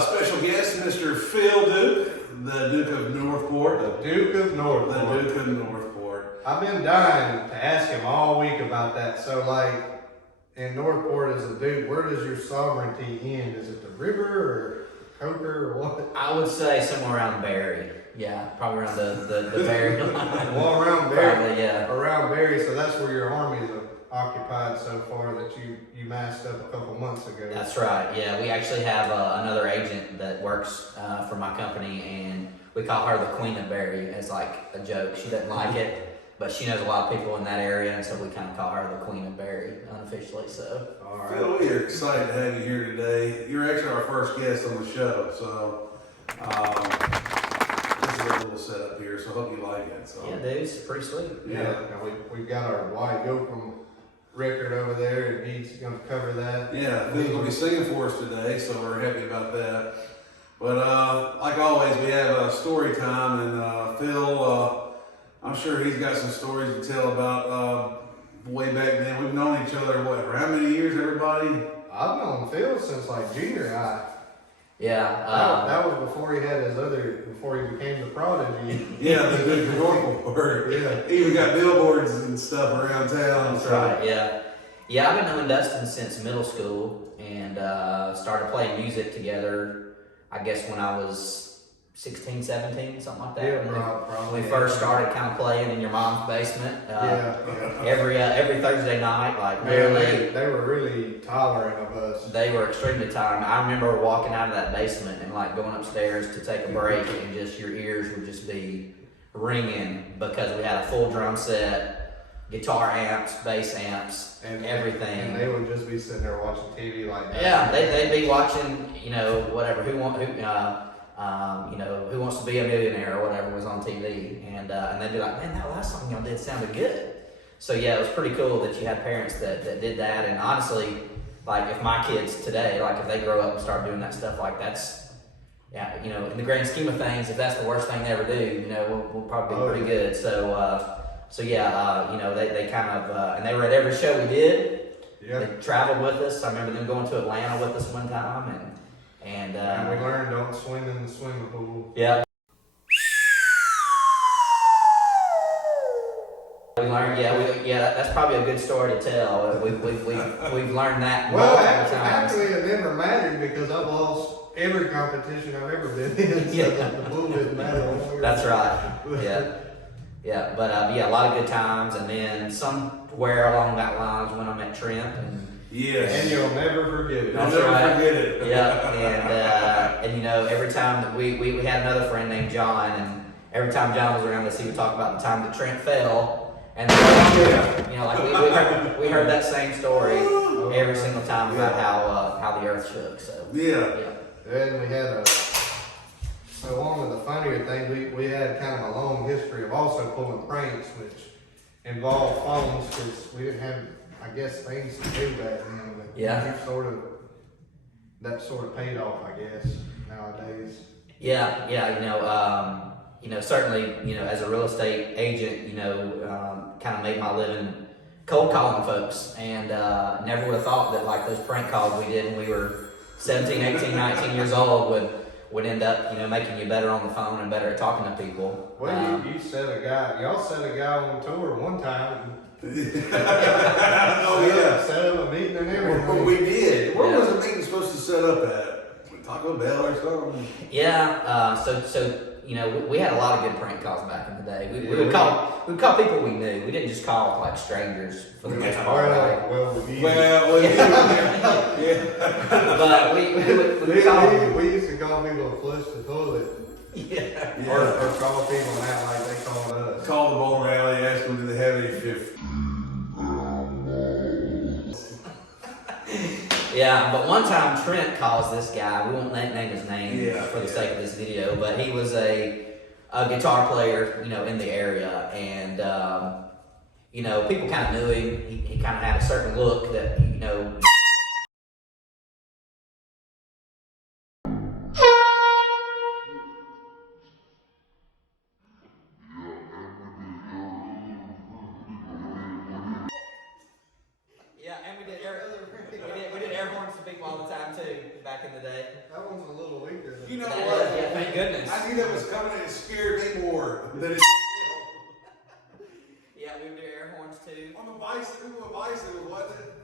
special guest, Mr. Phil Duke, the Duke of Northport. The Duke of Northport. The Duke of Northport. I've been dying to ask him all week about that. So, like, in Northport as a Duke, where does your sovereignty end? Is it the river or Coker or what? I would say somewhere around Barry. Yeah, probably around the Barry line. Well, around Barry. Probably, yeah. Around Barry, so that's where your armies have occupied so far that you massed up a couple months ago. That's right. Yeah, we actually have another agent that works for my company, and we call her the Queen of Barry as like a joke. She doesn't like it, but she knows a lot of people in that area, and so we kind of call her the Queen of Barry unofficially. So. All right. Phil, we are excited to have you here today. You're actually our first guest on the show, so this is a little setup here, so I hope you like it. So. Yeah, dude, it's pretty sweet. Yeah, now we've got our White Yoakum record over there, and he's going to cover that. Yeah, Phil's going to be singing for us today, so we're happy about that. But like always, we have a story time, and Phil, I'm sure he's got some stories to tell about way back then. We've known each other, what, for how many years, everybody? I've known Phil since like junior high. Yeah. That was before he had before he became the prodigy. Yeah, the Duke of Northport. Yeah. He even got billboards and stuff around town. That's right, yeah. Yeah, I've been knowing Dustin since middle school, and started playing music together, I guess when I was 16, 17, something like that. Yeah, when probably. we first started kind of playing in your mom's basement. Yeah. Every Thursday night, like Man, really. they were really tolerant of us. They were extremely tired. I remember walking out of that basement and like going upstairs to take a break, and just your ears would just be ringing because we had a full drum set, guitar amps, bass amps, and everything. And they would just be sitting there watching TV like that. Yeah, they'd be watching, whatever, who wants to be a millionaire or whatever was on TV, and they'd be like, man, that last song y'all did sounded good. So yeah, it was pretty cool that you had parents that did that, and honestly, like if my kids today, like if they grow up and start doing that stuff, like that's, yeah, in the grand scheme of things, if that's the worst thing they ever do, we'll probably be pretty good. So yeah, they kind of, and they were at every show we did. Yeah. They traveled with us. I remember them going to Atlanta with us one time, and we learned don't swim in the swimming pool. Yeah. We learned, that's probably a good story to tell. We've learned that. Well, times. actually, it never mattered because I've lost every competition I've ever been in. So the pool didn't matter. That's right. Yeah. But a lot of good times, and then somewhere along that lines when I met Trent. Yes. And you'll never forget it. That's I'll never right. forget it. Yeah, and every time that we had another friend named John, and every time John was around us, he would talk about the time that Trent fell, and we heard that same story every single time about how the earth shook. So Yeah. Then we had so one of the funnier things, we had kind of a long history of also pulling pranks, which involved phones, because we didn't have, I guess, things to do back then. But Yeah. that sort of paid off, I guess, nowadays. Certainly, as a real estate agent, kind of made my living cold calling folks, and never would have thought that like those prank calls we did when we were 17, 18, 19 years old would end up, making you better on the phone and better at talking to people. Well, y'all set a guy on tour one time. Oh yeah. Set up a meeting and everything. We did. Where was the meeting supposed to set up at? Taco Bell or something? Yeah. So we had a lot of good prank calls back in the day. We would call people we knew. We didn't just call like strangers for the most part. Right? But we used to call people to flush the toilet. Yeah. Or call people and act like they called us. Call the bowling alley, ask them, do they have any 50? Yeah, but one time Trent calls this guy, we won't name his name for the sake of this video, but he was a guitar player, in the area, and people kind of knew him. He kind of had a certain look that, Yeah, and we did horns to people all the time too, back in the day. That one's a little weaker than You know That what? is, yeah, thank goodness. I knew that was coming and it scared me more than it. Yeah, we would do air horns too. On the bicycle, wasn't it?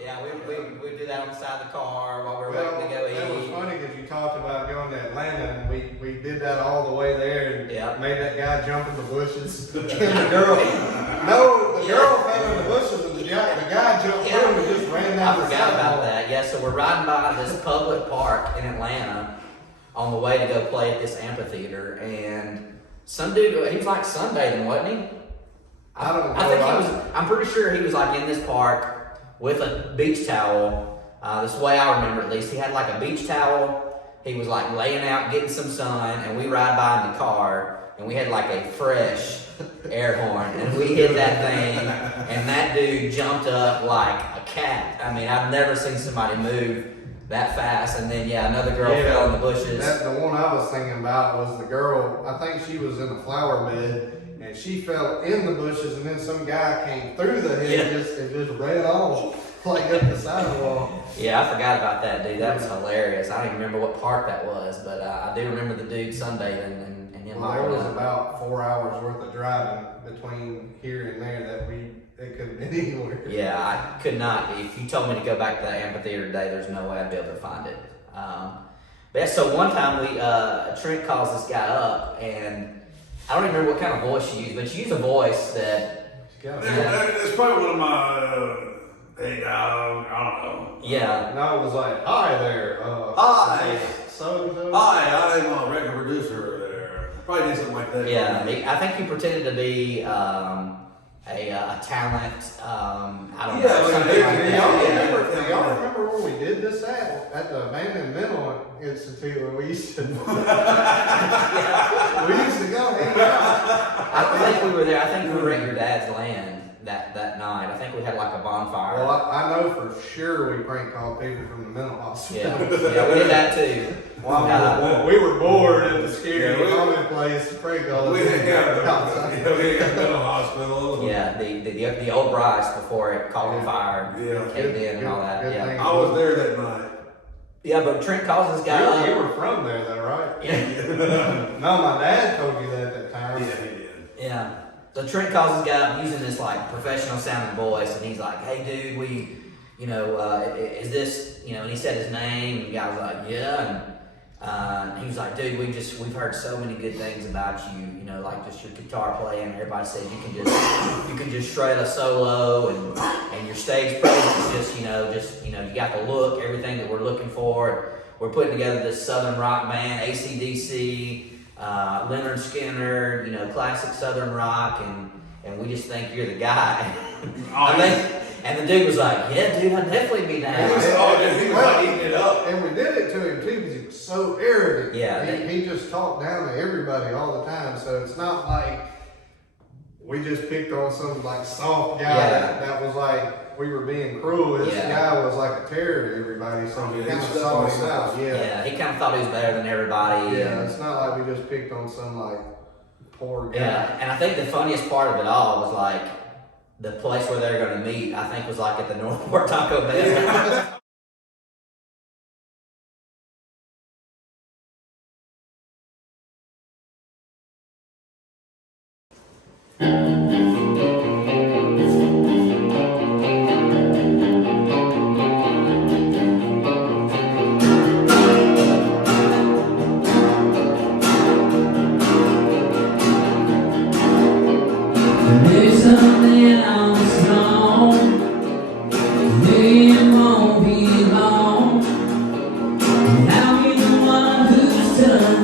Yeah, we'd do that on the side of the car while we were Well, waiting to go that was eat. funny because you talked about going to Atlanta, and we did that all the way there, and Yeah. made that guy jump in the bushes. And the girl, no, the girl fell in the bushes, and the guy jumped through and just ran I down the forgot about sidewalk. that. Yeah, so we're riding by this public park in Atlanta on the way to go play at this amphitheater, and some dude, he was like sunbathing, wasn't he? I don't know. I think he was. I'm pretty sure he was like in this park with a beach towel. This is the way I remember, at least. He had like a beach towel. He was like laying out, getting some sun, and we ride by in the car, and we had like a fresh air horn, and we hit that thing, and that dude jumped up like a cat. I mean, I've never seen somebody move that fast. And then yeah, another girl fell in the bushes. The one I was thinking about was the girl. I think she was in a flower bed. And she fell in the bushes, and then some guy came through the hedges and just ran off like up the sidewalk. Yeah, I forgot about that, dude. That was hilarious. I don't even remember what park that was, but I do remember the dude sunbathing and him. Well, there was about 4 hours worth of driving between here and there that it could have been anywhere. Yeah, I could not. If you told me to go back to that amphitheater today, there's no way I'd be able to find it. But yeah, so one time Trent calls this guy up, and I don't even remember what kind of voice you use, but you use a voice that. It's probably one of my, hey, I don't know. Yeah. No, it was like, hi there. Hi. So. Hi, I'm a record producer there. Probably did something like that. Yeah, I think he pretended to be a talent. I don't know. Yeah, Something like like that. that. Do y'all remember where we did this at the Abandoned Mental Institute where we used to we used to go hang out. I don't think we were there. I think we were at your dad's land that night. I think we had like a bonfire. Well, I know for sure we prank called people from the mental hospital. Yeah, we did that too. Well, we were bored at the scary Yeah, common place to prank all We the ain't got no hospital. Yeah, the old Bryce before it caught on fire, Yeah. caved in and all that. Good Yeah, thing. I was there that night. yeah. But Trent calls this guy You up. were from there though, right? Yeah. No, my dad told you that at that time. Yeah, he did. Yeah. So Trent calls this guy up using this like professional sounding voice, and he's like, "Hey, dude, is this, And he said his name, and the guy was like, "Yeah," and he was like, "Dude, we've heard so many good things about you, like just your guitar playing. Everybody says you can just shred a solo, and your stage presence just you got the look, everything that we're looking for. We're putting together this Southern rock band, AC/DC." Leonard Skinner, classic Southern rock, and we just think you're the guy. And the dude was like, "Yeah, dude, I'd definitely be down." He was like eating it up. And we did it to him too because he was so arrogant. Yeah. He just talked down to everybody all the time. So it's not like we just picked on some like soft guy that was like we were being cruel. This guy was like a terror to everybody. So we kind of saw him out. Yeah, he kind of thought he was better than everybody. Yeah, it's not like we just picked on some like poor guy. Yeah, and I think the funniest part of it all was like the place where they're going to meet. I think was like at the Northport Taco Bell. There's something else wrong. It won't be long. I'll be the one who's tough.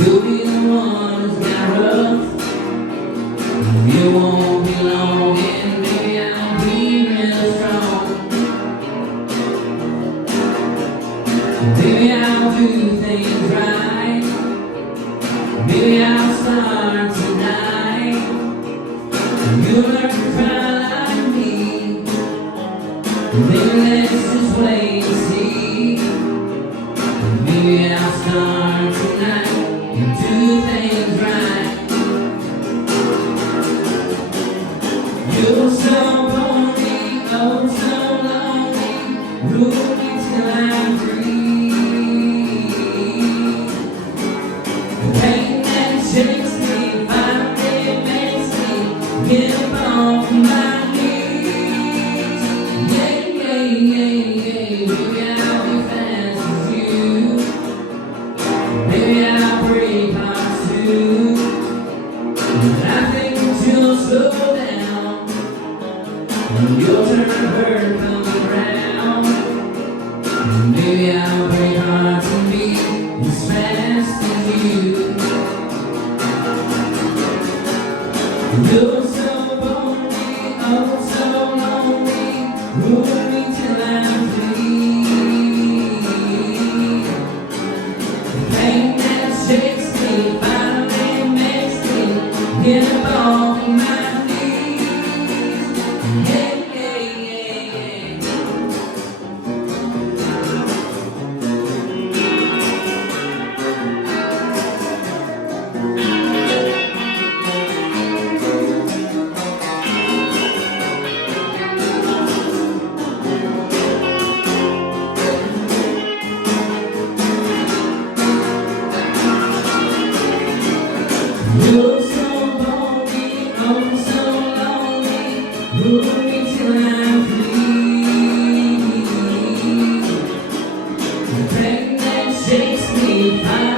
You'll be the one who's got rough. It won't be long, and maybe I'll be real strong. Maybe I'll do things right. Maybe I'll start tonight. You'll learn to cry like me. Maybe let's just wait and see. Maybe I'll start tonight and do things right. You were so lonely, oh so lonely. Move me till I'm free. The pain that shakes me finally makes me get up off my knees. Yeah, yeah, yeah, yeah. Maybe I'll be fast as you. Maybe I'll break hearts too. But I think you'll slow down. You'll turn hurt come around. Maybe I'll break hearts and be as fast as you. You're so lonely, oh so lonely. Move me till I'm free. The pain that shakes me finally makes me get up off my knees. Yeah, yeah, yeah, yeah. You're so lonely, oh so lonely. Move me till I'm free. The pain that shakes me finally